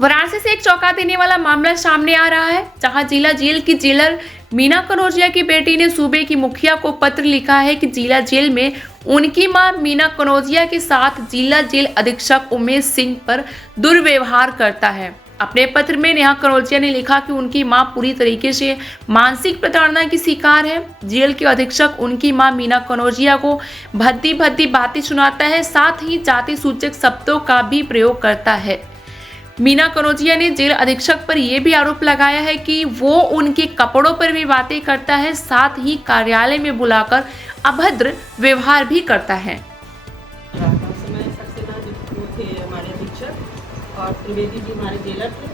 वाराणसी से एक चौंका देने वाला मामला सामने आ रहा है, जहां जिला जेल की जेलर मीना कनौजिया की बेटी ने सूबे की मुखिया को पत्र लिखा है कि जिला जेल में उनकी मां मीना कनौजिया के साथ जिला जेल अधीक्षक उमेश सिंह पर दुर्व्यवहार करता है। अपने पत्र में नेहा कनौजिया ने लिखा कि उनकी मां पूरी तरीके से मानसिक प्रताड़ना की शिकार है। जेल के अधीक्षक उनकी मां मीना कनौजिया को भद्दी भद्दी बातें सुनाता है, साथ ही जाति सूचक शब्दों का भी प्रयोग करता है। मीना कनौजिया ने जेल अधीक्षक पर यह भी आरोप लगाया है कि वो उनके कपड़ों पर भी बातें करता है, साथ ही कार्यालय में बुलाकर अभद्र व्यवहार भी करता है। हमारे अधीक्षक और त्रिवेदी जी हमारे जेलर थे।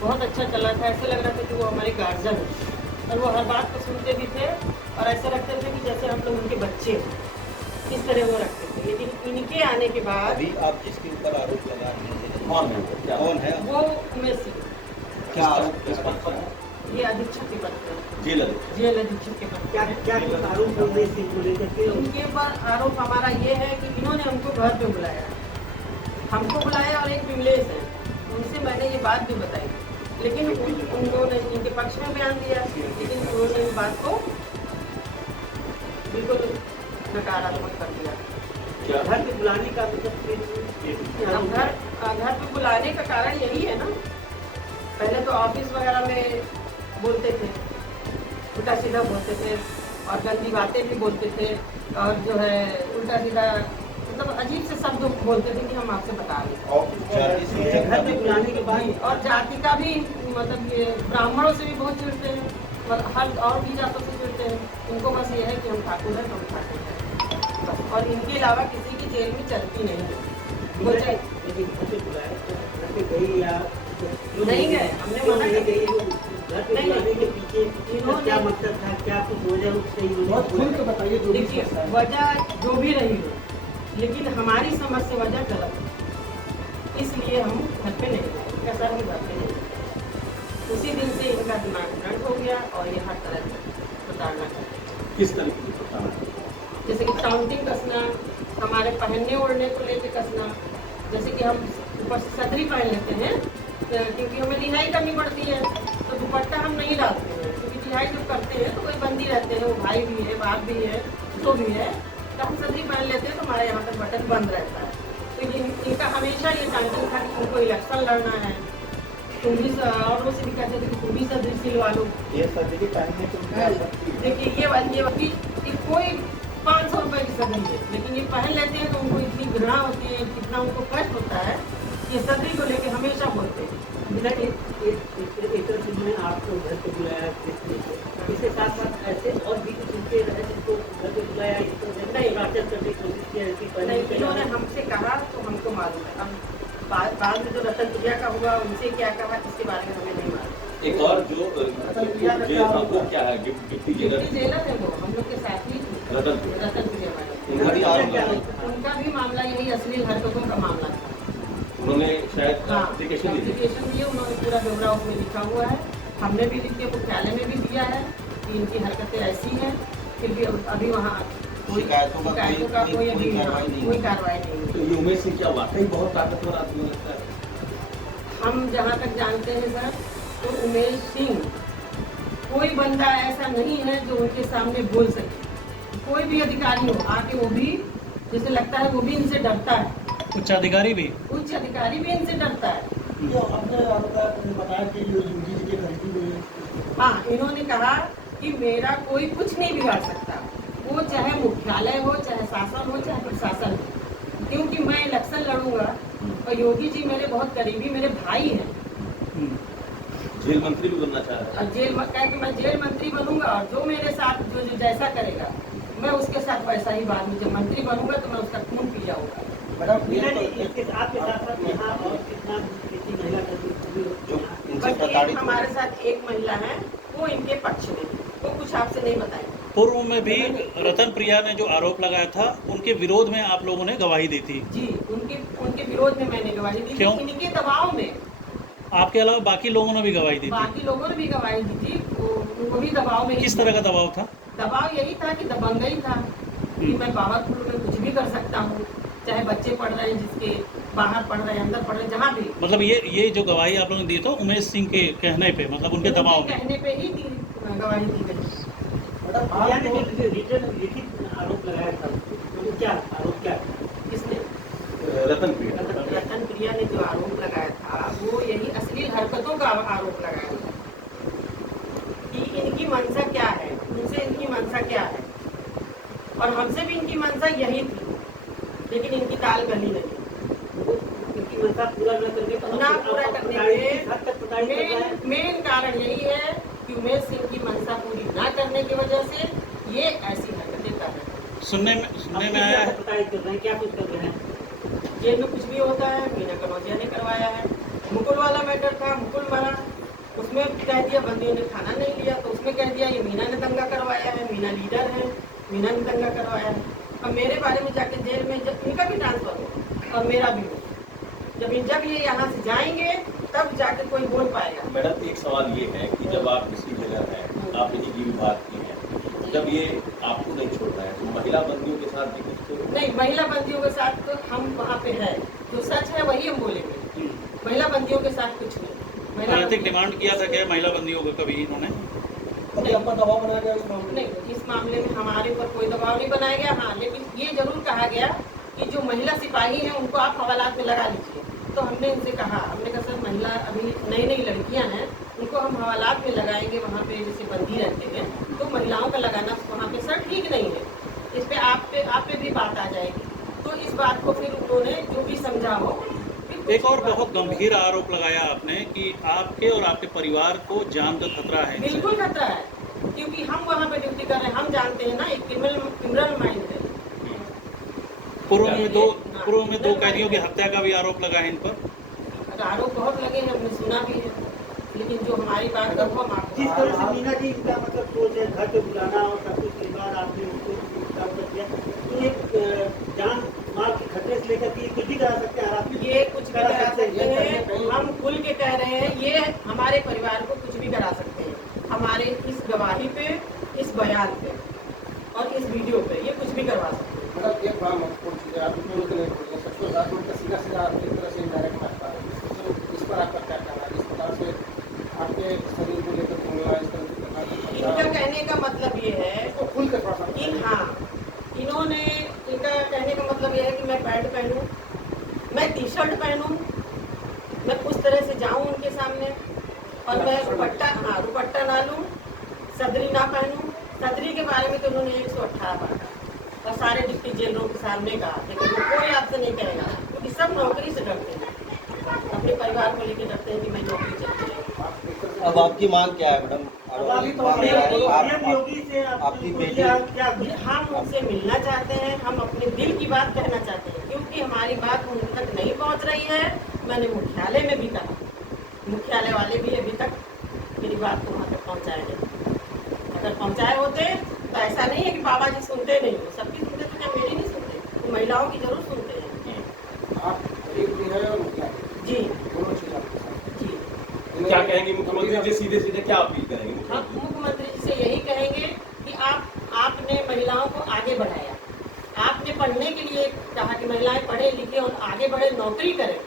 बहुत अच्छा चला था, ऐसे लग रहा था कि वो हमारे गार्जियन हैं और वो हर बात को सुनते भी थे और ऐसा रखते थे कि जैसे हम लोग उनके बच्चे हैं, इस तरह वो रखते थे। लेकिन इनके आने के बाद अभी आप जिसके ऊपर आरोप लगा रहे हैं कौन है वो उमेश सिंह, क्या आरोप किस पद पर है? ये अधीक्षक के पद पर, जेल अधीक्षक। जेल अधीक्षक के पद पर। क्या आरोप उमेश सिंह को लेकर के उनके ऊपर आरोप हमारा ये है कि इन्होंने हमको घर पे बुलाया, हमको बुलाया और एक विमलेश है, उनसे मैंने ये बात भी बताई, लेकिन उन लोगों ने इनके पक्ष में बयान दिया, लेकिन उन्होंने इस बात को बिल्कुल नकारात्मक कर दिया। घर पे बुलाने का अब घर पे बुलाने का कारण यही है ना, पहले तो ऑफिस वगैरह में बोलते थे, उल्टा सीधा बोलते थे और गंदी बातें भी बोलते थे और जो है उल्टा सीधा मतलब अजीब से शब्द बोलते थे कि हम आपसे बता रहे घर पे बुलाने के बाद और जाति का भी मतलब ये ब्राह्मणों से भी बहुत चिढ़ते हैं और हर और भी जातों से चिढ़ते हैं। इनको बस ये है कि हम ठाकुर हैं, हम ठाकुर हैं बस, और इनके अलावा किसी की जेल में चलती नहीं है। वो चाहे लेकिन घर पे बुलाया तो घर पे गई या नहीं गए, हमने मना कर दिया। घर पे बुलाने के पीछे इनका क्या मकसद था, क्या कुछ वजह सही बहुत खुल के बताइए। देखिए वजह जो भी रही हो, लेकिन हमारी समझ से वजह गलत है, इसलिए हम घर पे नहीं गए। क्या सर हम घर पे नहीं गए, उसी दिन से इनका दिमाग ब्लंट हो गया और ये हर तरह से प्रताड़ना करते हैं। किस तरह की प्रताड़ना? जैसे कि काउंटिंग कसना, हमारे पहनने ओढ़ने को लेकर कसना, जैसे कि हम ऊपर से सदरी पहन लेते हैं क्योंकि हमें रिहाई करनी पड़ती है, तो दुपट्टा हम नहीं डालते हैं क्योंकि रिहाई जब करते हैं तो कोई बंदी रहते हैं, वो भाई भी है, बाप भी है, तो भी है, तो हम सदरी पहन लेते हैं तो हमारे यहाँ तक बटन बंद रहता है। तो इनका हमेशा ये टाइटल था कि उनको इलेक्शन लड़ना है, तुम भी और वो से भी कहते थे कि तुम भी सदरी सिलवा लो। ये सदरी पहनने को देखिए ये कोई 500 रुपए की सदरी है, लेकिन ये पहन लेते हैं तो उनको इतनी घृणा होती है, कितना उनको कष्ट होता है, ये सदरी को लेके हमेशा बोलते हैं। आपको घर पे बुलाया, इसके साथ साथ ऐसे और भी कुछ उनके रहे जिनको घर पे बुलाया, इसको नहीं टॉर्चर करने की कोशिश की है। इन्होंने हमसे कहा तो हमको मालूम है, अब बाद में जो रतन प्रिया का हुआ उनसे क्या कहा इसके बारे में हमें नहीं मालूम। एक और जो क्या है डिप्टी जेलर है वो हम लोग के साथ ही थे, रतन प्रिया मैडम, उनका भी मामला यही अश्लील हरकतों का मामला था। उन्होंने शायद एप्लीकेशन दिए, उन्होंने पूरा ब्यौरा उसमें लिखा हुआ है, हमने भी लिख के मुख्यालय में भी दिया है कि इनकी हरकतें ऐसी हैं, फिर भी अभी वहाँ शिकायतों का कोई कार्रवाई नहीं। तो ये उमेश सिंह क्या वाकई बहुत ताकतवर आदमी लगता है? हम जहाँ तक जानते हैं सर, तो उमेश सिंह कोई बंदा ऐसा नहीं है जो उनके सामने बोल सके, कोई भी अधिकारी हो आके वो भी जैसे लगता है वो भी इनसे डरता है, उच्च अधिकारी भी इनसे डरता है। जो आपने बताया कि योगी जी के खरीदी हुई है, हाँ, इन्होंने कहा कि मेरा कोई कुछ नहीं बिगाड़ सकता, वो चाहे मुख्यालय हो, चाहे शासन हो, चाहे प्रशासन हो, क्योंकि मैं इलेक्शन लड़ूंगा और योगी जी मेरे बहुत करीबी मेरे भाई हैं। जेल मंत्री भी बनना चाह रहा है। और मैं जेल मंत्री बनूंगा और जो मेरे साथ जो जैसा करेगा मैं उसके साथ वैसा ही, बाद में जब मंत्री बनूंगा तो मैं उसका खून पी जाऊंगा। इसके साथ यहाँ और कितना किसी महिला बस हमारे साथ एक महिला है, वो इनके पक्ष में, वो कुछ आपसे नहीं बताएंगे। पूर्व में भी रतन प्रिया ने जो आरोप लगाया था उनके विरोध में आप लोगों ने गवाही दी थी। जी, उनके विरोध में मैंने गवाही दी क्यों? थी, इनके दबाव में। आपके अलावा बाकी लोगों ने भी गवाही दी थी? बाकी लोगों ने भी गवाही दी थी, वो भी दबाव में। किस तरह का दबाव था? दबाव यही था कि दबंगई था कि मैं पावरफुल में कुछ भी कर सकता हूँ, चाहे बच्चे पढ़ रहे हैं जिसके, बाहर पढ़ रहे, अंदर पढ़ रहे, जहाँ भी। मतलब ये जो गवाही आप लोगों ने दी तो उमेश सिंह के कहने पे, मतलब उनके दबाव में कहने पे ही गवाही दी गई। मैडम प्रिया ने आप जो रिटर्न लिखित आरोप लगाया था, तो क्या आरोप क्या था? किसने? रतन प्रिया रतन प्रिया ने जो आरोप लगाया था वो यही अश्लील हरकतों का आरोप लगाया था कि इनकी मंशा क्या है, उनसे इनकी मंशा क्या है, और हमसे भी इनकी मंशा यही थी, लेकिन इनकी ताल गली नहीं। उनकी मंशा पूरा न करने पर ना पूरा करने के मेन कारण यही है कि उमेश सिंह की मंशा पूरी ना करने की वजह से ये ऐसी हरकतें कर रहे हैं। सुनने में आया है। कर रहे हैं, क्या कुछ कर रहे हैं? जेल में कुछ भी होता है मीना कनौजिया ने करवाया है। मुकुल वाला मैटर था, मुकुल मरा, उसमें कह दिया बंदियों ने खाना नहीं लिया, तो उसमें कह दिया ये मीना ने दंगा करवाया है, मीना लीडर है, मीना ने दंगा करवाया है। अब मेरे बारे में जाके जेल में जब इनका भी ट्रांसफर हो और मेरा भी हो, जब ये यहाँ से जाएंगे तब जाके कोई बोल पाएगा। मैडम एक सवाल ये है कि जब आप किसी जगह हैं, आपने निजी विभाग की है, जब ये आपको नहीं छोड़ रहा है तो महिला बंदियों के साथ भी कुछ तो नहीं, महिला बंदियों के साथ तो हम वहाँ पे है, जो सच है वही हम बोलेंगे। महिला बंदियों के साथ कुछ नहीं। राजनीतिक डिमांड किया था क्या महिला बंदियों को कभी इन्होंने? कभी आपका दबाव बनाया गया इस मामले में? नहीं, इस मामले में हमारे ऊपर कोई दबाव नहीं बनाया गया। हाँ, लेकिन ये जरूर कहा गया कि जो महिला सिपाही हैं उनको आप हवालात में लगा लीजिए। तो हमने इनसे कहा, हमने कहा सर महिला अभी नई नई लड़कियां हैं, उनको हम हवालात में लगाएंगे, वहाँ पे जैसे बंदी रहते हैं, तो महिलाओं का लगाना वहाँ पे सर ठीक नहीं है। इस पे आप पे भी बात आ जाएगी। तो इस बात को फिर उन्होंने जो भी समझा हो। एक और बहुत गंभीर आरोप लगाया आपने कि आपके और आपके परिवार को जान का खतरा है इनसे। बिल्कुल खतरा है, क्योंकि हम वहाँ पे ड्यूटी कर रहे हैं, हम जानते हैं ना, एक क्रिमिनल माइंड है। पूर्व में दो कैदियों की हत्या का भी आरोप लगा है इन पर। आरोप बहुत लगे हैं, हमने सुना भी है, लेकिन जो हमारी बात है वो हम आपको जिस तरह से मीना जी इनका मतलब सोच है, घर पे बुलाना और सब कुछ परिवार आपने उनको काम कर दिया, तो एक जान माल के खतरे से लेकर के कुछ भी करा सकते हैं आप? ये कुछ भी करा सकते हैं, हम खुल के कह रहे हैं, ये हमारे परिवार को कुछ भी करा सकते हैं। हमारे इस गवाही पे, इस बयान पे और इस वीडियो पे ये कुछ भी करवा सकते हैं। मतलब एक बार महत्वपूर्ण चीज़ है, आप इसमें नहीं बोलिए, सबसे ज़्यादा उनका सीधा आपकी तरह से डायरेक्ट मारता है, तो इस पर आपका क्या कहना है? इस प्रकार से आपके शरीर को लेकर घूमना, इस तरह से इनका कहने का मतलब ये है इसको खुल कर थोड़ा सा कि हाँ, इनका कहने का मतलब ये है कि मैं पैंट पहनूं, मैं टी शर्ट पहनूं, मैं उस तरह से जाऊं उनके सामने, और मैं दुपट्टा ना लूं, सदरी ना पहनूं। सदरी के बारे में तो उन्होंने 118 बांटा और सारे डिप्टी जेलरों के सामने कहा, लेकिन वो कोई आपसे नहीं कहेगा, क्योंकि सब नौकरी से डरते हैं, अपने परिवार को लेकर डरते हैं कि मैं नौकरी चलती है। अब आपकी मांग क्या है मैडम? आपकी बेटी हम उनसे मिलना चाहते हैं, हम अपने दिल की बात कहना चाहते हैं, क्योंकि हमारी बात उन तक नहीं पहुंच रही है। मैंने मुख्यालय में भी कहा, मुख्यालय वाले भी अभी तक मेरी बात को वहाँ तक पहुँचाए नहीं। अगर पहुँचाए होते तो ऐसा नहीं है कि बाबा जी सुनते नहीं, सबकी सुनते तो क्या मेरी नहीं सुनते, तो महिलाओं की जरूर सुनते हैं। आप गरीब भी है और मुखिया जी दोनों चीज़ आपके साथ। जी, क्या कहेंगे मुख्यमंत्री जी? सीधे सीधे क्या अपील करेंगे? हम मुख्यमंत्री जी से यही कहेंगे कि आपने महिलाओं को आगे बढ़ाया, आपने पढ़ने के लिए कहा कि महिलाएं पढ़े लिखे और आगे बढ़े, नौकरी करें।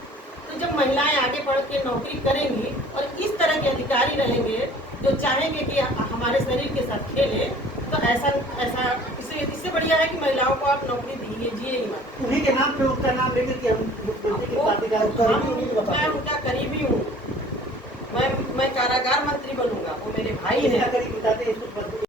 तो जब महिलाएं आगे बढ़ के नौकरी करेंगी और इस तरह के अधिकारी रहेंगे जो चाहेंगे कि हमारे शरीर के साथ खेले, तो ऐसा इससे बढ़िया है कि महिलाओं को आप नौकरी दीजिए ही मत। उन्हीं के नाम पे उसका नाम लेकर के हम मुख्यमंत्री की पार्टी का मैं उनका करीबी हूँ, मैं कारागार मंत्री बनूंगा, वो मेरे भाई हैं। करीब बताते हैं इसको